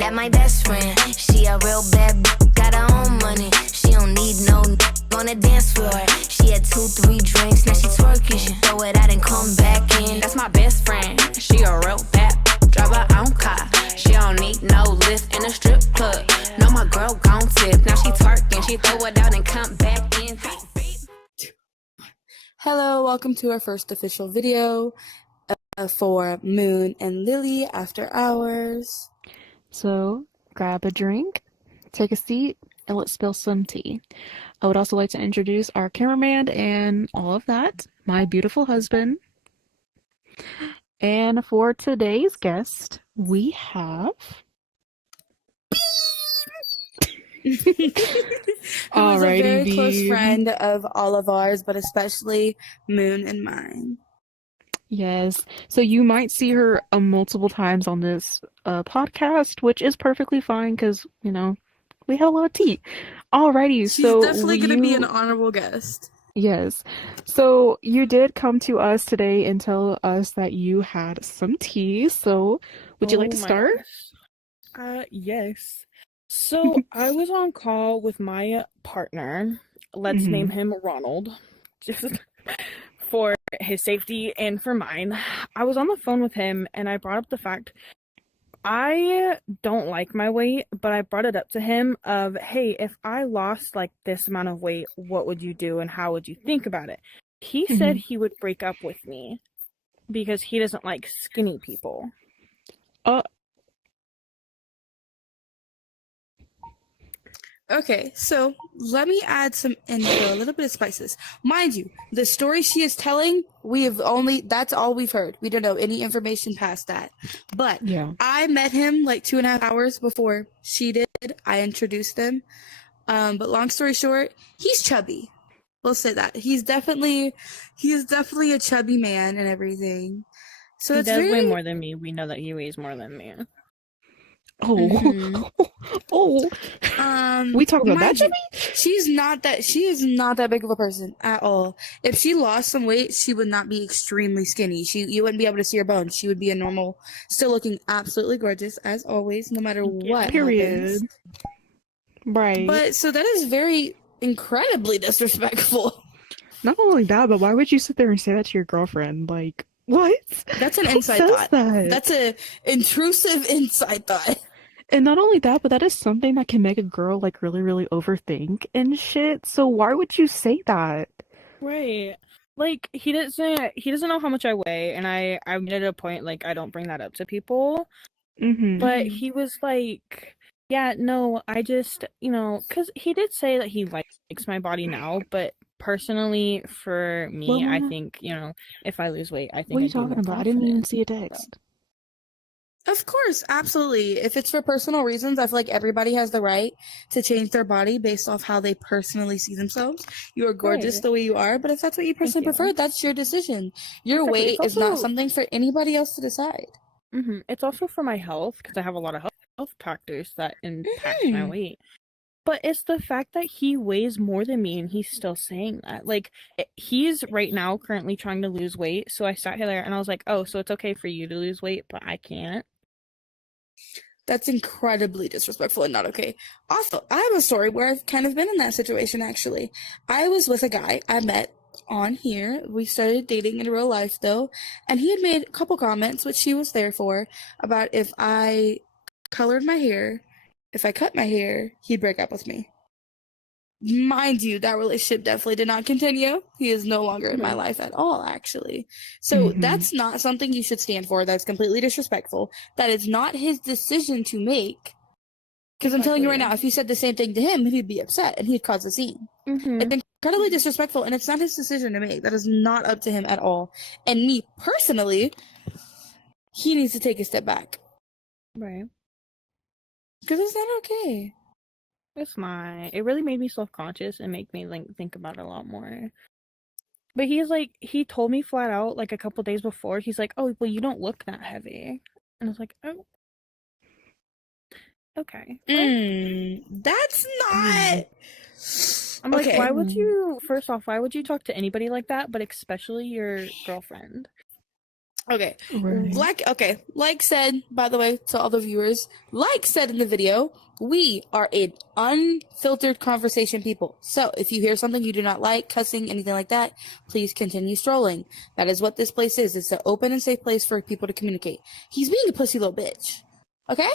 That my best friend. She a real bad got her own money. She don't need no on the dance floor. She had 2-3 drinks, now she twerking. She throw it out and come back in. That's my best friend. She a real bad drive her own car. She don't need no lift in a strip club. No, my girl gon' tip. Now she twerking. She throw it out and come back in. Hello, welcome to our first official video for Moon and Lily After Hours. So, grab a drink, take a seat, and let's spill some tea. I would also like to introduce our cameraman and all of that, my beautiful husband. And for today's guest, we have... Who is a very close friend of all of ours, but especially Moon and mine. Yes, so you might see her multiple times on this podcast, which is perfectly fine because, you know, we have a lot of tea. Alrighty, She's so definitely going to be an honorable guest. Yes. So you did come to us today and tell us that you had some tea. So would you like to start? Yes. So I was on call with my partner. Let's name him Ronald. Just for his safety and for mine. I was on the phone with him and I brought up the fact I don't like my weight, but I brought it up to him of, hey, if I lost like this amount of weight, what would you do and how would you think about it? He said he would break up with me because he doesn't like skinny people. Okay, so let me add some info, a little bit of spices. Mind you, the story she is telling, that's all we've heard. We don't know any information past that. But Yeah. I met him like 2.5 hours before she did. I introduced him. But long story short, he's chubby. We'll say that. He is definitely a chubby man and everything. So He it's does very... weigh more than me. We know that he weighs more than me. Oh. Oh. We talk about that, Jimmy? She is not that big of a person at all. If she lost some weight, she would not be extremely skinny. You wouldn't be able to see her bones. She would be a normal, still looking absolutely gorgeous as always, no matter what Period. happens. Right. But so that is very incredibly disrespectful. Not only that, but why would you sit there and say that to your girlfriend? Like, what? That's an Who inside says thought. that? That's a intrusive inside thought. And not only that, but that is something that can make a girl like really, really overthink and shit. So why would you say that? Right. Like he doesn't know how much I weigh, and I made it a point like I don't bring that up to people. But he was like, yeah, no, I just, because he did say that he likes my body now, but personally for me, I think, if I lose weight, I think What are you I'd be more talking about? I didn't even confident. see a text. Of course, absolutely. If it's for personal reasons, I feel like everybody has the right to change their body based off how they personally see themselves. You are gorgeous Right. the way you are, but if that's what you personally you. prefer, that's your decision. Your Exactly. weight It's is not also- something for anybody else to decide. It's also for my health, because I have a lot of health factors that impact my weight. But it's the fact that he weighs more than me and he's still saying that. Like, he's right now currently trying to lose weight. So I sat here there and I was like, oh, so it's okay for you to lose weight, but I can't. That's incredibly disrespectful and not okay. Also, I have a story where I've kind of been in that situation, actually. I was with a guy I met on here. We started dating in real life, though, and he had made a couple comments, which he was there for, about if I colored my hair, if I cut my hair, he'd break up with me. Mind you, that relationship definitely did not continue. He is no longer in my life at all, actually. So that's not something you should stand for. That's completely disrespectful. That is not his decision to make. Because I'm telling you right now, if you said the same thing to him, he'd be upset and he'd cause a scene. It's incredibly disrespectful, and it's not his decision to make. That is not up to him at all. And me, personally, he needs to take a step back. Right. Because it's not okay. It's not. It really made me self-conscious and make me think about it a lot more. But he told me flat out like a couple days before. He's like, "Oh, well, you don't look that heavy," and I was like, "Oh, okay." That's not. I'm like, why would you? First off, why would you talk to anybody like that? But especially your girlfriend. Okay. Right. Like said, by the way, to all the viewers, like said in the video, we are an unfiltered conversation people. So if you hear something you do not like, cussing, anything like that, please continue strolling. That is what this place is. It's an open and safe place for people to communicate. He's being a pussy little bitch. Okay?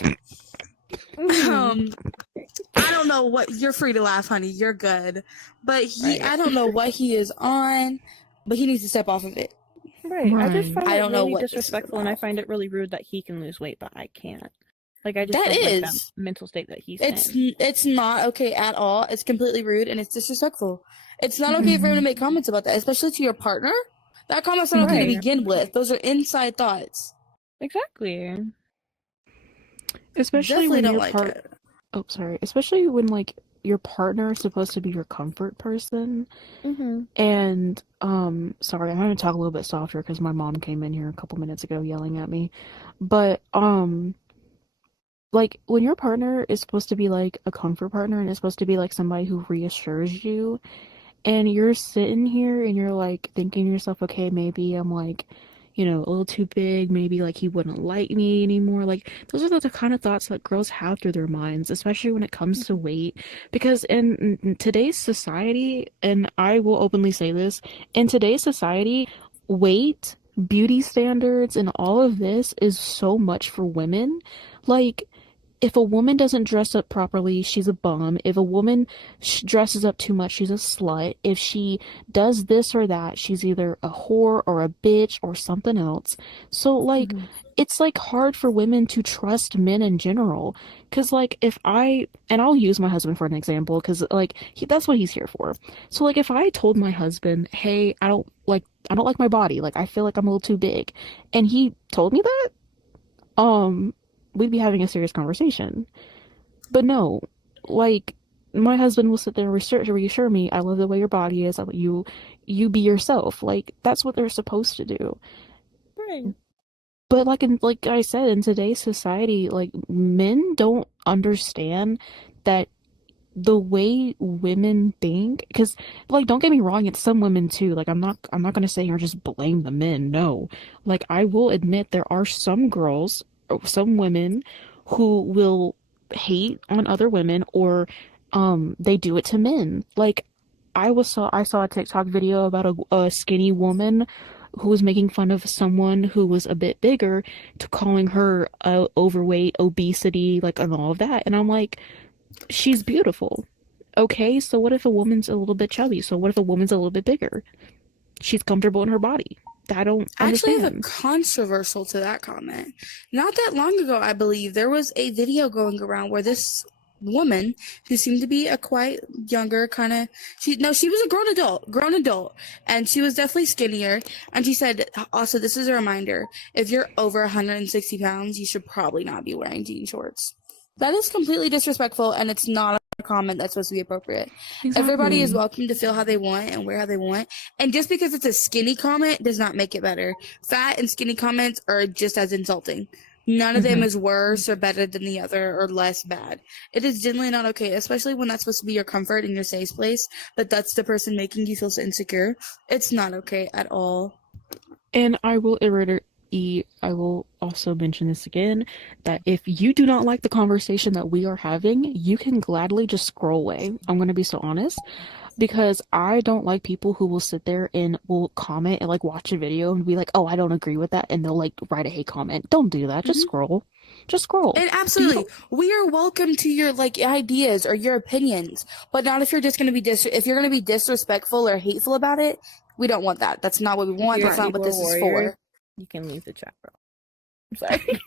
I don't know what, you're free to laugh, honey. You're good. But Right. I don't know what he is on, but he needs to step off of it. Right. I just Right. find I it don't know really what this is disrespectful, and I about. find it really rude that he can lose weight, but I can't. Like, I just That don't like that is. mental state that he's It's in. it's not okay at all. It's completely rude and it's disrespectful. It's not okay for him to make comments about that, especially to your partner. That comment's not okay to Right. begin with. Those are inside thoughts. Exactly. Especially Definitely when don't your like part it. oh, sorry. Especially when like your partner is supposed to be your comfort person. Mm-hmm. And sorry, I'm gonna talk a little bit softer because my mom came in here a couple minutes ago yelling at me. But like when your partner is supposed to be like a comfort partner and is supposed to be like somebody who reassures you, and you're sitting here and you're like thinking to yourself, okay, maybe I'm like, a little too big, maybe like he wouldn't like me anymore. Like those are the kind of thoughts that girls have through their minds, especially when it comes to weight. Because in today's society, and I will openly say this, in today's society, weight, beauty standards, and all of this is so much for women. Like if a woman doesn't dress up properly, she's a bum. If a woman dresses up too much, she's a slut. If she does this or that, she's either a whore or a bitch or something else. So, like, it's like hard for women to trust men in general. Because, like, and I'll use my husband for an example, because, like, that's what he's here for. So, like, if I told my husband, hey, I don't like my body, like, I feel like I'm a little too big, and he told me that, we'd be having a serious conversation. But no, like my husband will sit there and reassure me, I love the way your body is. I let you be yourself. Like that's what they're supposed to do. Right. But like I said, in today's society, like men don't understand that the way women think, because like don't get me wrong, it's some women too. Like I'm not gonna say here just blame the men. No, like I will admit there are some girls, or some women, who will hate on other women, or they do it to men. Like I saw a TikTok video about a skinny woman who was making fun of someone who was a bit bigger, to calling her overweight, obesity, like and all of that, and I'm like, she's beautiful. Okay, so what if a woman's a little bit chubby? So what if a woman's a little bit bigger? She's comfortable in her body. I don't I actually have a understand. controversial to that comment. Not that long ago, I believe, there was a video going around where this woman who seemed to be a quite younger kind of she was a grown adult, and she was definitely skinnier, and she said also, this is a reminder, if you're over 160 pounds you should probably not be wearing jean shorts. That is completely disrespectful, and it's not a comment that's supposed to be appropriate. Everybody is Exactly. welcome to feel how they want and wear how they want, and just because it's a skinny comment does not make it better. Fat and skinny comments are just as insulting. None of them is worse or better than the other or less bad. It is generally not okay, especially when that's supposed to be your comfort and your safe place, but that's the person making you feel so insecure. It's not okay at all. And I will also mention this again, that if you do not like the conversation that we are having, you can gladly just scroll away. I'm going to be so honest, because I don't like people who will sit there and will comment and like watch a video and be like, oh, I don't agree with that, and they'll like write a hate comment. Don't do that. Just scroll. Just scroll. And absolutely, we are welcome to your like ideas or your opinions, but not if you're just going to be if you're going to be disrespectful or hateful about it. We don't want that. That's not what we want. You're That's not what a this is warrior, for. you can leave the chat, bro. I'm sorry.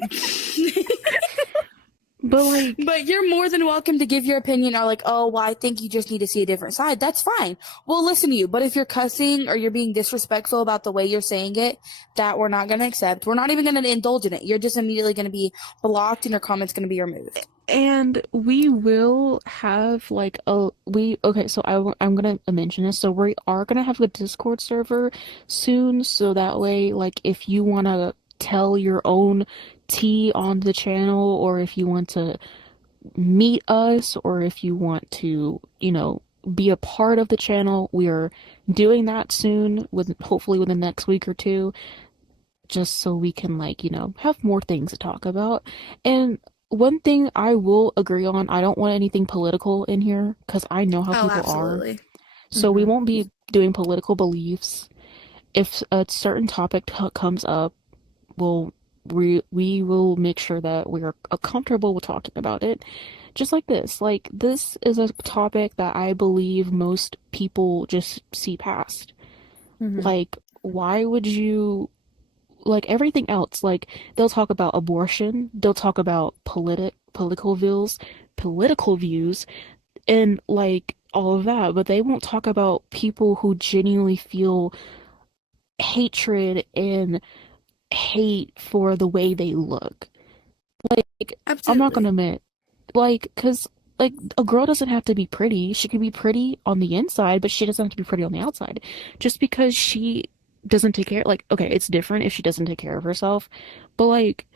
But like, But you're more than welcome to give your opinion, or like, oh, well, I think you just need to see a different side. That's fine. We'll listen to you. But if you're cussing or you're being disrespectful about the way you're saying it, that we're not going to accept. We're not even going to indulge in it. You're just immediately going to be blocked and your comment's going to be removed. and we will have like okay, so I'm gonna mention this. So we are gonna have a Discord server soon, so that way, like, if you wanna tell your own tea on the channel, or if you want to meet us, or if you want to, be a part of the channel, we are doing that soon, hopefully within the next week or two. just so we can like, have more things to talk about. And one thing I will agree on, I don't want anything political in here because I know how Oh, people are. absolutely. So we Mhm. won't be doing political beliefs. If a certain topic comes up, we'll we will make sure that we are comfortable with talking about it. Just like this. Like this is a topic that I believe most people just see past. Mhm. Like why would you like everything else, like they'll talk about abortion, they'll talk about political views and like all of that, but they won't talk about people who genuinely feel hatred and hate for the way they look. Like I'm not gonna Absolutely. admit, like, cause like a girl doesn't have to be pretty. She can be pretty on the inside, but she doesn't have to be pretty on the outside. Just because she doesn't take care, like, okay, it's different if she doesn't take care of herself, but like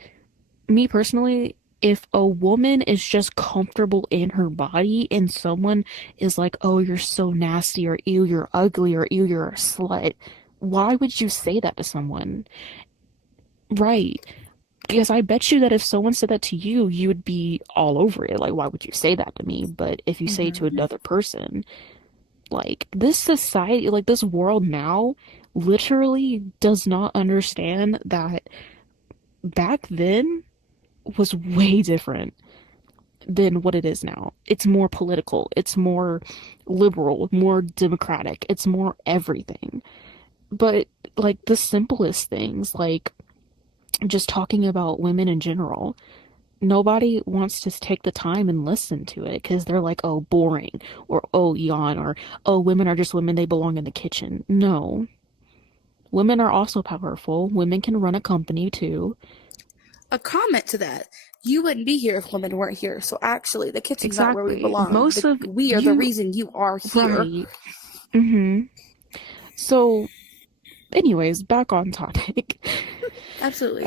me personally, if a woman is just comfortable in her body and someone is like, oh, you're so nasty, or ew, you're ugly, or ew, you're a slut, why would you say that to someone? Right. Because I bet you that if someone said that to you, you would be all over it. Like, why would you say that to me? But if you say it to Mhm. another person, like, this society, like, this world now literally does not understand that back then was way different than what it is now. It's more political, it's more liberal, more democratic, it's more everything. But, like, the simplest things, like just talking about women in general, nobody wants to take the time and listen to it because they're like, oh, boring, or oh, yawn, or oh, women are just women, they belong in the kitchen. No, women are also powerful. Women can run a company too. A comment to that. You wouldn't be here if women weren't here. So actually, the kitchen's not where we Exactly. belong. Most of We are the you, reason you are here. right. Mm-hmm. So, anyways, back on topic. Absolutely.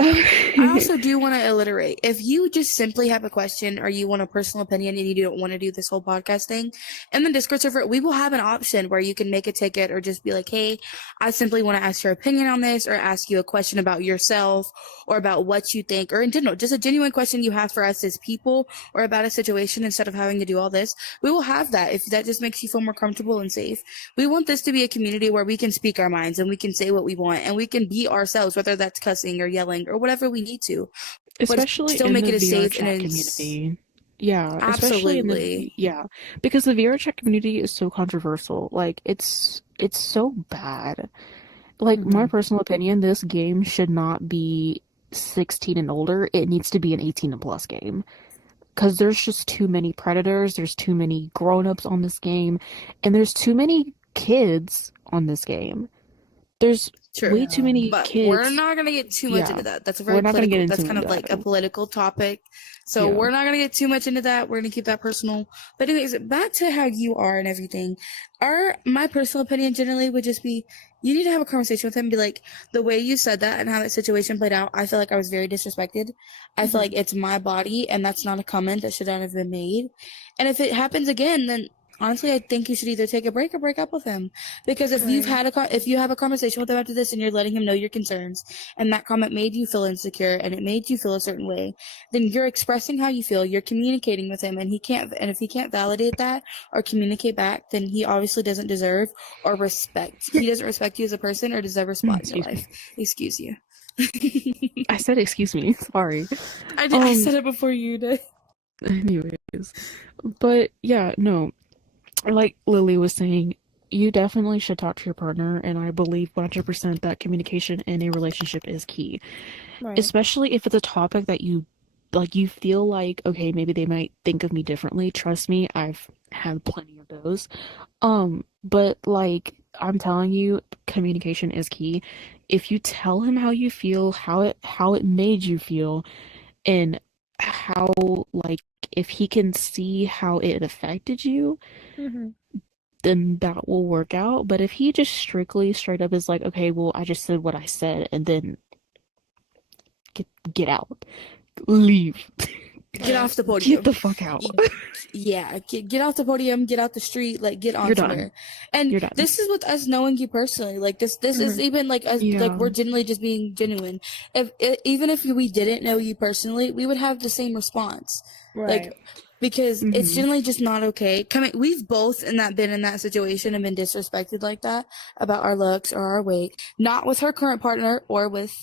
I also do want to alliterate. If you just simply have a question or you want a personal opinion and you don't want to do this whole podcast thing, in the Discord server, we will have an option where you can make a ticket or just be like, hey, I simply want to ask your opinion on this or ask you a question about yourself or about what you think or in general, just a genuine question you have for us as people or about a situation instead of having to do all this. We will have that if that just makes you feel more comfortable and safe. We want this to be a community where we can speak our minds and we can say what we want and we can be ourselves, whether that's cussing or yelling or whatever we need to, but Especially still in make the it as VR safe and chat as community. Yeah, especially in absolutely. yeah, because the VR chat community is so controversial. Like it's so bad. Like my Mhm. personal opinion, this game should not be 16 and older. It needs to be an 18 and plus game. Because there's just too many predators, there's too many grown-ups on this game, and there's too many kids on this game. There's True. way too Yeah. many But we're kids. not going to get too much Yeah, into that. That's a we're very not gonna get political, that's into kind of like a that. political topic. So Yeah. we're not going to get too much into that. We're going to keep that personal. But anyways, back to how you are and everything. My personal opinion generally would just be, you need to have a conversation with him. Be like, the way you said that and how that situation played out, I feel like I was very disrespected. I feel like Mhm. it's my body and that's not a comment that should not have been made. And if it happens again, then honestly, I think you should either take a break or break up with him. Because if you've Right. had if you have a conversation with him after this and you're letting him know your concerns, and that comment made you feel insecure and it made you feel a certain way, then you're expressing how you feel. You're communicating with him, and if he can't validate that or communicate back, then he obviously doesn't deserve or respect. He doesn't respect you as a person or deserve a spot in your Excuse me. life. Excuse you. I said excuse me. Sorry. I said it before you did. Anyways. But yeah, no. Like Lily was saying, you definitely should talk to your partner, and I believe 100% that communication in a relationship is key. Right. Especially if it's a topic that you feel like, okay, maybe they might think of me differently. Trust me, I've had plenty of those. But like I'm telling you, communication is key. If you tell him how you feel, how it made you feel, and how like if he can see how it affected you, Mhm. then that will work out. But if he just straight up is like, okay, well, I just said what I said, and then get out, leave. Get off the podium. Get the fuck out. Yeah, get off the podium, get out the street, like get on You're done. somewhere. And You're done. this is with us knowing you personally. Like this is even like us, Yeah. like we're genuinely just being genuine. Even if we didn't know you personally, we would have the same response. Right. Like because it's Mhm. generally just not okay. We've both been in that situation and been disrespected like that about our looks or our weight, not with her current partner or with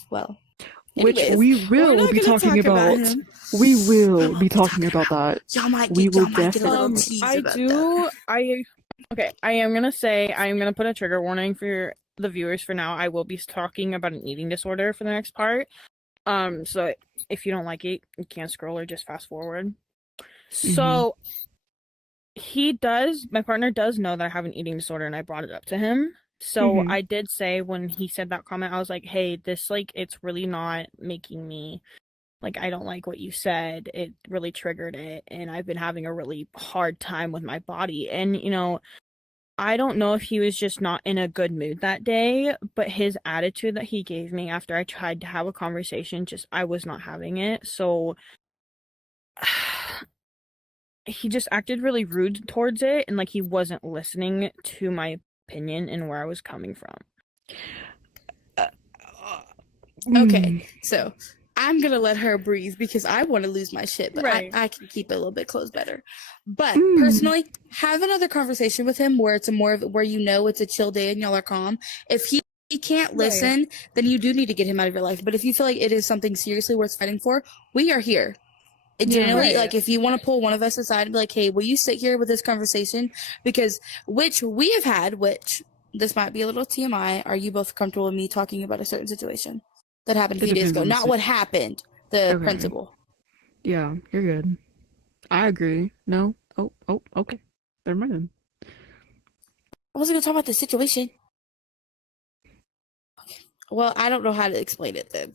Which anyways, we we're will not be gonna talking talk about about. him. We will We're not be gonna talking talk about that. Y'all might We get will a little definitely- tease I about that. I am gonna say I'm gonna put a trigger warning for the viewers for now. I will be talking about an eating disorder for the next part. So if you don't like it, you can scroll or just fast forward. So my partner does know that I have an eating disorder, and I brought it up to him. So Mhm. I did say when he said that comment, I was like, hey, this it's really not making me I don't like what you said. It really triggered it, and I've been having a really hard time with my body. And I don't know if he was just not in a good mood that day, but his attitude that he gave me after I tried to have a conversation, I was not having it. So he just acted really rude towards it, and he wasn't listening to my opinion and where I was coming from. Okay, so I'm gonna let her breathe because I want to lose my shit, but Right. I can keep it a little bit closed better. But Mm. personally, have another conversation with him where it's where it's a chill day and y'all are calm. If he can't listen, then you do need to get him out of your life. But if you feel like it is something seriously worth fighting for, we are here. Generally, Right. if you want to pull one of us aside and be like, hey, will you sit here with this conversation? Because which we have had, which this might be a little TMI, are you both comfortable with me talking about a certain situation that happened a It few days depends ago? on the Not what happened, the Okay. principle. Yeah, you're good. I agree. No? Oh, okay. Never mind then. I wasn't gonna talk about the situation. Okay. Well, I don't know how to explain it then.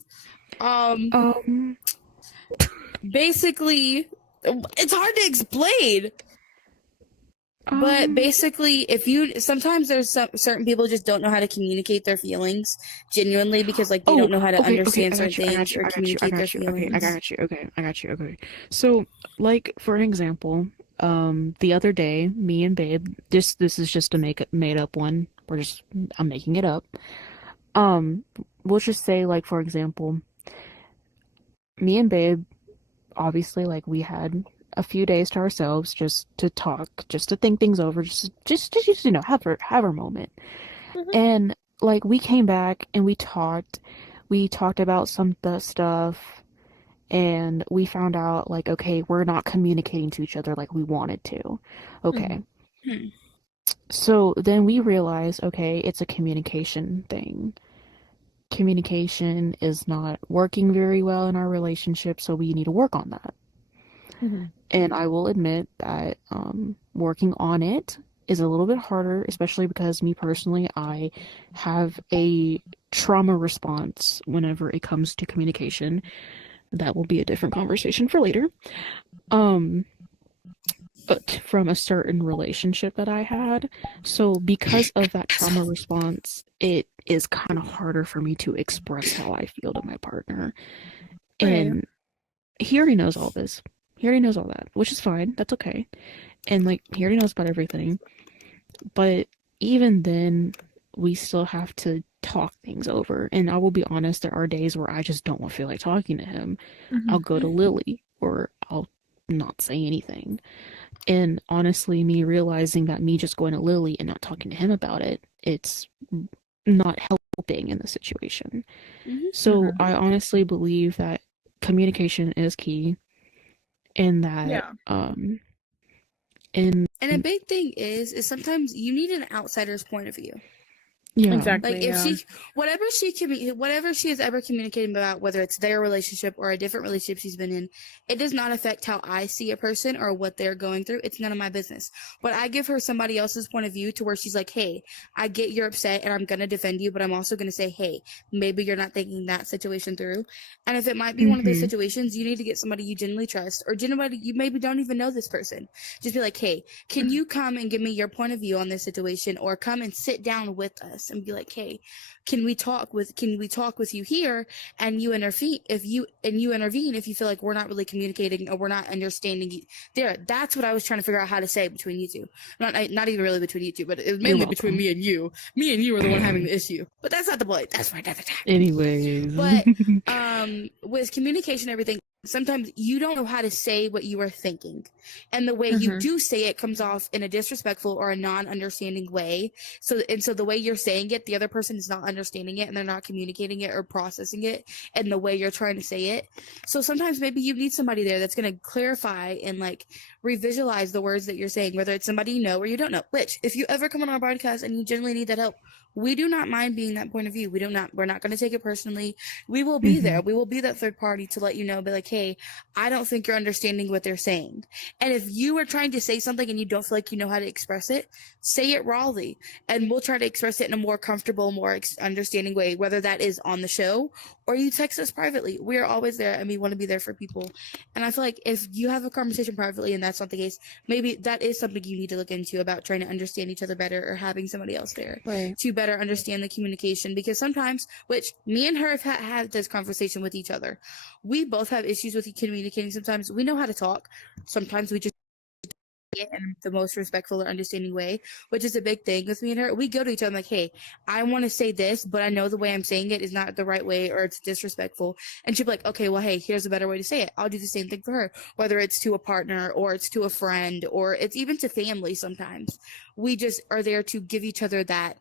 Basically, it's hard to explain. But basically, sometimes there's certain people just don't know how to communicate their feelings genuinely because they don't know how to understand certain things or communicate their feelings. I got you. Okay. So, for an example, the other day, me and Babe, this is just a made up one. I'm making it up. We'll just say, for example, me and Babe, obviously, we had a few days to ourselves just to talk, just to think things over, just have our moment. And we came back and we talked about some stuff, and we found out okay, we're not communicating to each other like we wanted to. Okay. So then we realized, okay, it's a communication thing. Communication is not working very well in our relationship, so we need to work on that. And I will admit that working on it is a little bit harder, especially because me personally, I have a trauma response whenever it comes to communication. That will be a different conversation for later. But from a certain relationship that I had, so because of that trauma response, it is kind of harder for me to express how I feel to my partner. And he already knows all this. He already knows all that, which is fine. That's okay. And he already knows about everything. But even then, we still have to talk things over. And I will be honest, there are days where I just don't feel like talking to him. I'll go to Lily, or I'll not say anything. And honestly, me realizing that me just going to Lily and not talking to him about it, it's not helping in the situation. So I honestly believe that communication is key. In that, And a big thing is sometimes you need an outsider's point of view. yeah, Exactly. If whatever she has ever communicated about, whether it's their relationship or a different relationship she's been in, it does not affect how I see a person or what they're going through. It's none of my business. But I give her somebody else's point of view to where she's like, hey, I get you're upset and I'm going to defend you, but I'm also going to say, hey, maybe you're not thinking that situation through. And if it might be one of those situations, you need to get somebody you genuinely trust, or genuinely you maybe don't even know this person. Just be like, hey, can you come and give me your point of view on this situation, or come and sit down with us podcast and be like, hey, can we talk with you here, and you intervene if you feel like we're not really communicating or we're not understanding you there. That's what I was trying to figure out how to say between you two. Not even really between you two, but it was mainly between me and you. Me and you are the one having the issue. But that's not the point. That's for another time. Anyways. But with communication and everything, sometimes you don't know how to say what you are thinking. And the way you do say it comes off in a disrespectful or a non-understanding way. So the way you're saying it, the other person is not understanding it and they're not communicating it or processing it in the way you're trying to say it. So sometimes maybe you need somebody there that's going to clarify and like revisualize the words that you're saying, whether it's somebody you know or you don't know. Which, if you ever come on our podcast and you genuinely need that help, we do not mind being that point of view. We're not going to take it personally. We will be there. We will be that third party to let you know, be like, hey, I don't think you're understanding what they're saying. And if you are trying to say something and you don't feel like you know how to express it, say it rawly. And we'll try to express it in a more comfortable, more understanding way, whether that is on the show or you text us privately. We are always there and we want to be there for people. And I feel like if you have a conversation privately and that's not the case, maybe that is something you need to look into about trying to understand each other better or having somebody else there to better understand the communication. Because sometimes, which me and her have had this conversation with each other, we both have issues with communicating. Sometimes we know how to talk. Sometimes we just it in the most respectful or understanding way, which is a big thing with me and her. We go to each other like, hey, I want to say this, but I know the way I'm saying it is not the right way or it's disrespectful. And she'll be like, okay, well, hey, here's a better way to say it. I'll do the same thing for her, whether it's to a partner or it's to a friend or it's even to family. Sometimes we just are there to give each other that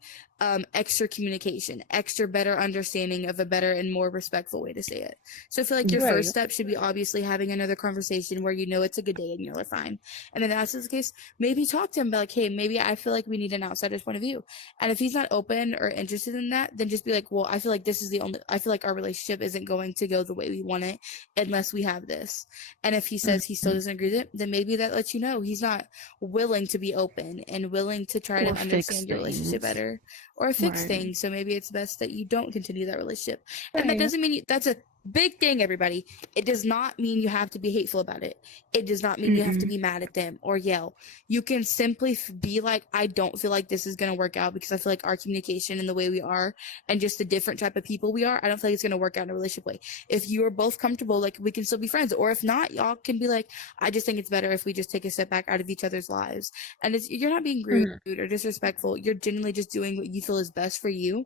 extra communication, extra better understanding of a better and more respectful way to say it. So I feel like your first step should be obviously having another conversation where you know it's a good day and you're fine. And then that's the case, maybe talk to him, be like, hey, maybe I feel like we need an outsider's point of view. And if he's not open or interested in that, then just be like, well, I feel like I feel like our relationship isn't going to go the way we want it unless we have this. And if he says he still doesn't agree with it, then maybe that lets you know he's not willing to be open and willing to try to understand your relationship better or fix things. So maybe it's best that you don't continue that relationship. And that doesn't mean that's a big thing, everybody. It does not mean you have to be hateful about it. It does not mean you have to be mad at them or yell. You can simply be like, I don't feel like this is going to work out because I feel like our communication and the way we are and just the different type of people we are, I don't feel like it's going to work out in a relationship way. If you are both comfortable, like, we can still be friends. Or if not, y'all can be like, I just think it's better if we just take a step back out of each other's lives. And you're not being rude or disrespectful. You're genuinely just doing what you feel is best for you.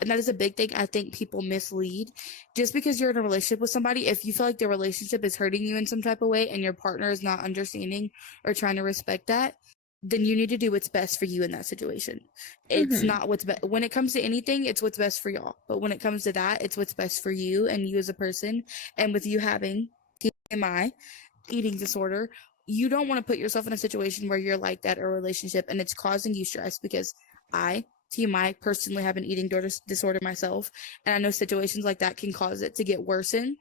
And that is a big thing I think people mislead. Just because you're in a relationship with somebody, if you feel like the relationship is hurting you in some type of way and your partner is not understanding or trying to respect that, then you need to do what's best for you in that situation. It's not what's best. When it comes to anything, it's what's best for y'all. But when it comes to that, it's what's best for you and you as a person. And with you having TMI, eating disorder, you don't want to put yourself in a situation where you're like that in a relationship and it's causing you stress, because TMI, personally have an eating disorder myself, and I know situations like that can cause it to get worsen,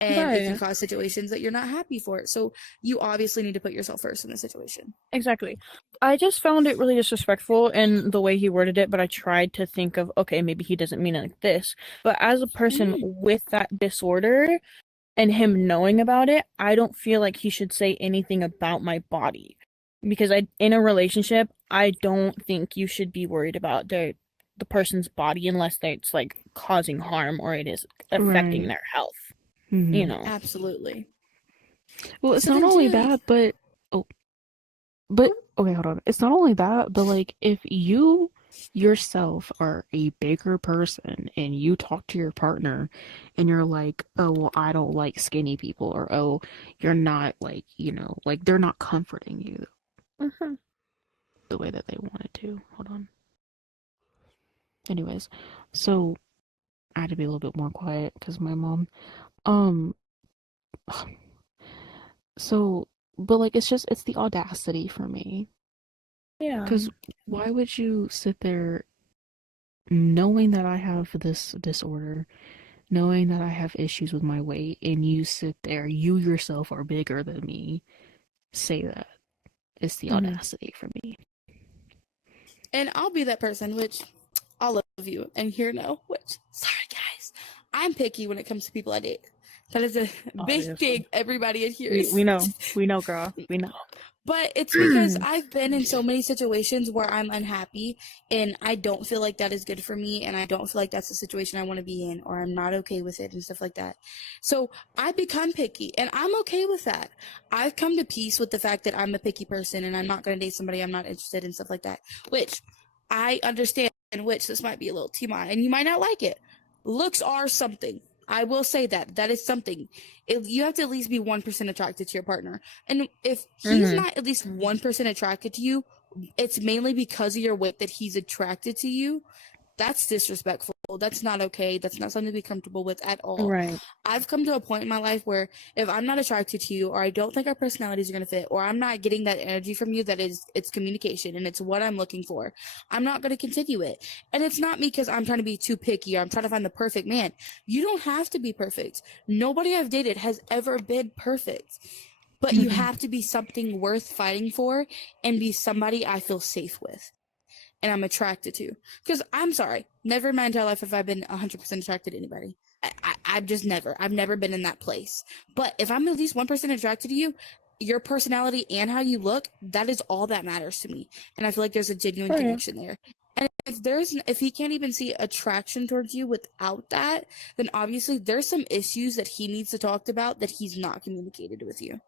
and it can cause situations that you're not happy for it. So you obviously need to put yourself first in the situation. Exactly. I just found it really disrespectful in the way he worded it, but I tried to think of, okay, maybe he doesn't mean it like this. But as a person with that disorder and him knowing about it, I don't feel like he should say anything about my body. Because in a relationship, I don't think you should be worried about the person's body unless it's like causing harm or it is affecting their health. You know. Absolutely. Well, it's not only that, but okay, hold on. It's not only that, but like, if you yourself are a bigger person and you talk to your partner and you're like, oh, well, I don't like skinny people, or oh, you're not like, you know, like, they're not comforting you the way that they wanted to. Hold on. Anyways, so I had to be a little bit more quiet because my mom, so, but like, it's the audacity for me. Yeah. Because why would you sit there knowing that I have this disorder, knowing that I have issues with my weight, and you sit there, you yourself are bigger than me, say that? It's the audacity for me. And I'll be that person, which all of you and here know, which, sorry guys, I'm picky when it comes to people I date. That is a big thing everybody in here is. We know, girl. We know. But it's because I've been in so many situations where I'm unhappy and I don't feel like that is good for me and I don't feel like that's the situation I want to be in or I'm not okay with it and stuff like that. So I become picky and I'm okay with that. I've come to peace with the fact that I'm a picky person and I'm not going to date somebody I'm not interested in, stuff like that, which I understand, which this might be a little TMI and you might not like it. Looks are something. I will say that. That is something. You have to at least be 1% attracted to your partner. And if he's not at least 1% attracted to you, it's mainly because of your weight that he's attracted to you. That's disrespectful. That's not okay. That's not something to be comfortable with at all. Right. I've come to a point in my life where if I'm not attracted to you or I don't think our personalities are going to fit or I'm not getting that energy from you, it's communication and it's what I'm looking for, I'm not going to continue it. And it's not because I'm trying to be too picky or I'm trying to find the perfect man. You don't have to be perfect. Nobody I've dated has ever been perfect. But you have to be something worth fighting for and be somebody I feel safe with and I'm attracted to. Because I'm sorry, never in my entire life have I been 100% attracted to anybody. I've just never. I've never been in that place. But if I'm at least 1% attracted to you, your personality and how you look, that is all that matters to me. And I feel like there's a genuine connection there. And if he can't even see attraction towards you without that, then obviously there's some issues that he needs to talk about that he's not communicated with you.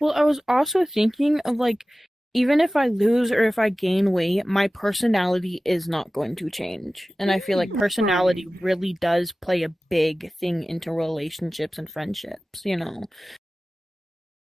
Well, I was also thinking of like, even if I lose or if I gain weight, my personality is not going to change. And I feel like personality really does play a big thing into relationships and friendships, you know?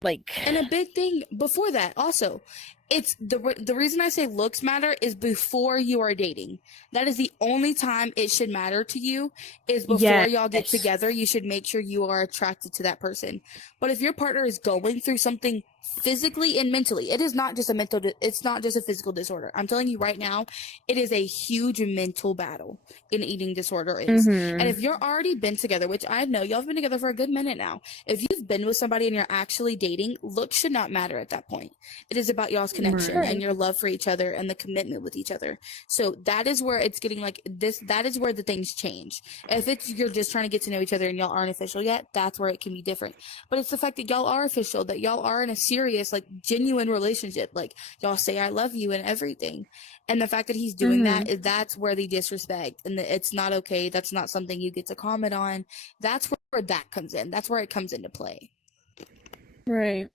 Like, and a big thing before that also, it's the reason I say looks matter is before you are dating. That is the only time it should matter to you is before y'all get together. You should make sure you are attracted to that person. But if your partner is going through something physically and mentally, it is not just it's not just a physical disorder. I'm telling you right now, it is a huge mental battle. An eating disorder is. And if you're already been together, which I know y'all have been together for a good minute now, if you've been with somebody and you're actually dating, looks should not matter at that point. It is about y'all's connection and your love for each other and the commitment with each other. So that is where it's getting like this. That is where the things change. If you're just trying to get to know each other and y'all aren't official yet, that's where it can be different. But it's the fact that y'all are official, that y'all are in a serious, like genuine relationship, like y'all say I love you and everything. And the fact that he's doing that's where the disrespect and it's not okay. That's not something you get to comment on. That's where that comes in. That's where it comes into play. Right.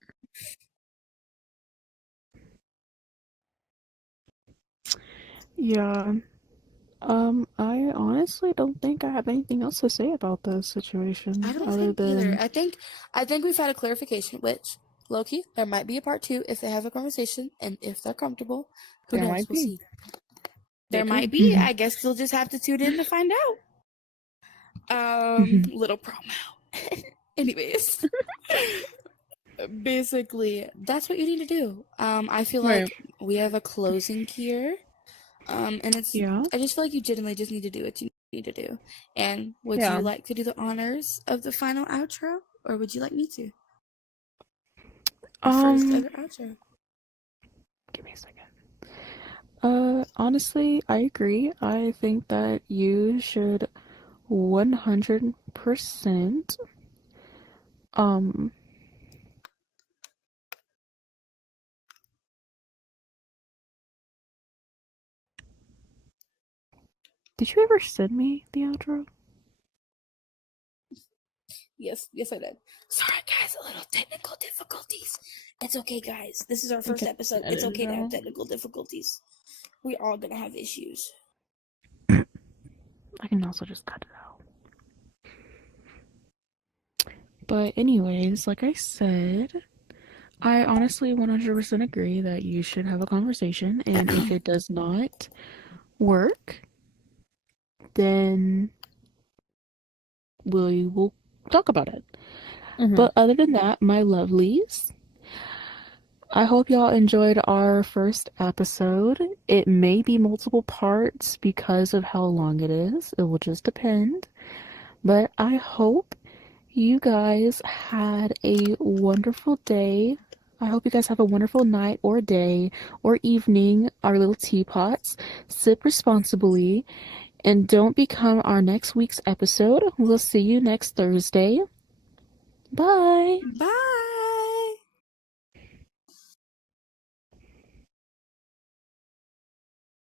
Yeah. I honestly don't think I have anything else to say about this situation. I don't other think either. than I think we've had a clarification, which Loki, there might be a part 2 if they have a conversation and if they're comfortable. Who There knows? might We'll be. see. There Maybe. might be. I guess you'll just have to tune in to find out. Little promo. Anyways. Basically, that's what you need to do. I feel like we have a closing here. And it's I just feel like you genuinely just need to do what you need to do. And would you like to do the honors of the final outro, or would you like me to? First ever outro. Give me a second. Honestly, I agree. I think that you should 100% Did you ever send me the outro? Yes, I did. Sorry, guys, a little technical difficulties. It's okay, guys. This is our first episode. It's okay to have technical difficulties. We're all gonna have issues. I can also just cut it out. But anyways, like I said, I honestly 100% agree that you should have a conversation, and if it does not work, then we will talk about it. But other than that, my lovelies, I hope y'all enjoyed our first episode. It may be multiple parts because of how long it is. It will just depend. But I hope you guys had a wonderful day. I hope you guys have a wonderful night or day or evening, our little teapots. Sip responsibly and don't become our next week's episode. We'll see you next Thursday. Bye. Bye.